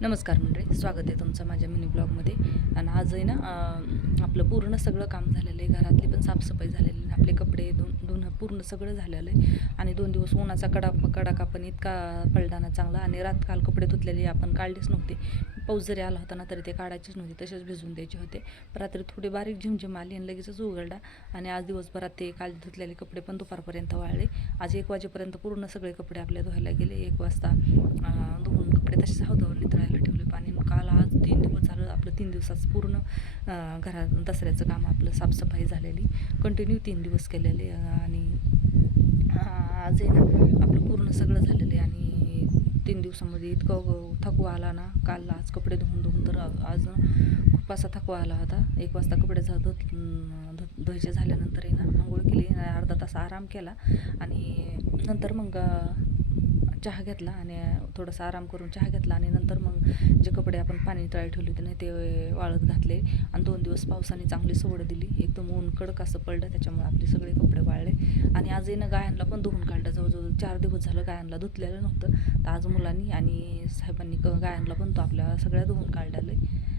नमस्कार मंडळी, स्वागत आहे तुमचं माझ्या मिनी ब्लॉगमध्ये. आणि आज आहे ना आपलं पूर्ण सगळं काम झालेलं आहे. घरातली पण साफसफाई झालेली आहे, आपले कपडे धुणं पूर्ण सगळं झालेलं आहे. आणि 2 दिवस उन्हाचा कडाका पण इतका पडला ना चांगला. आणि काल कपडे धुतलेले आपण काढलेच नव्हते. पाऊस जरी आला होता ना तरी ते काढायचेच नव्हते, तसेच भिजून द्यायचे होते. पण रात्री थोडी बारीक झिमझिम आली आणि लगेचच उघडला. आणि आज दिवसभरात ते काल धुतलेले कपडे पण दुपारपर्यंत वाळले. आज 1 वाजेपर्यंत पूर्ण सगळे कपडे आपल्या धुवायला गेले. 1 वाजता धुवून कपडे तसेच हौदावर नितळायला ठेवले पाणी. काल आज 3 दिवस झालं आपलं, 3 दिवसाचं पूर्ण घरात दसऱ्याचं काम आपलं साफसफाई झालेली कंटिन्यू 3 दिवस केलेले. आणि आज आहे ना आपलं पूर्ण सगळं झालेलं आहे. आणि 3 दिवसामध्ये इतकं थकवा आला ना, काल आज कपडे धुवून तर आज खूप असा थकवा आला होता. 1 वाजता कपडे धुवायचे झाल्यानंतर आहे ना आंघोळ केली, अर्धा तास आराम केला. आणि नंतर मग चहा घेतला आणि थोडासा आराम करून चहा घेतला. आणि नंतर मग जे कपडे आपण पाणी तळायला ठेवले होते ना ते वाळत घातले. आणि 2 दिवस पावसाने चांगली सवड दिली. एकदम ऊन कडक असं पडलं, त्याच्यामुळे आपले सगळे कपडे वाळले. आणि आज ना गायांना पण धुवून काढलं. जवळजवळ 4 दिवस झालं गायांना धुतलेलं नव्हतं, तर आज मुलांनी आणि साहेबांनी गायांना पण तो आपल्या सगळ्या धुवून काढलेलं आहे.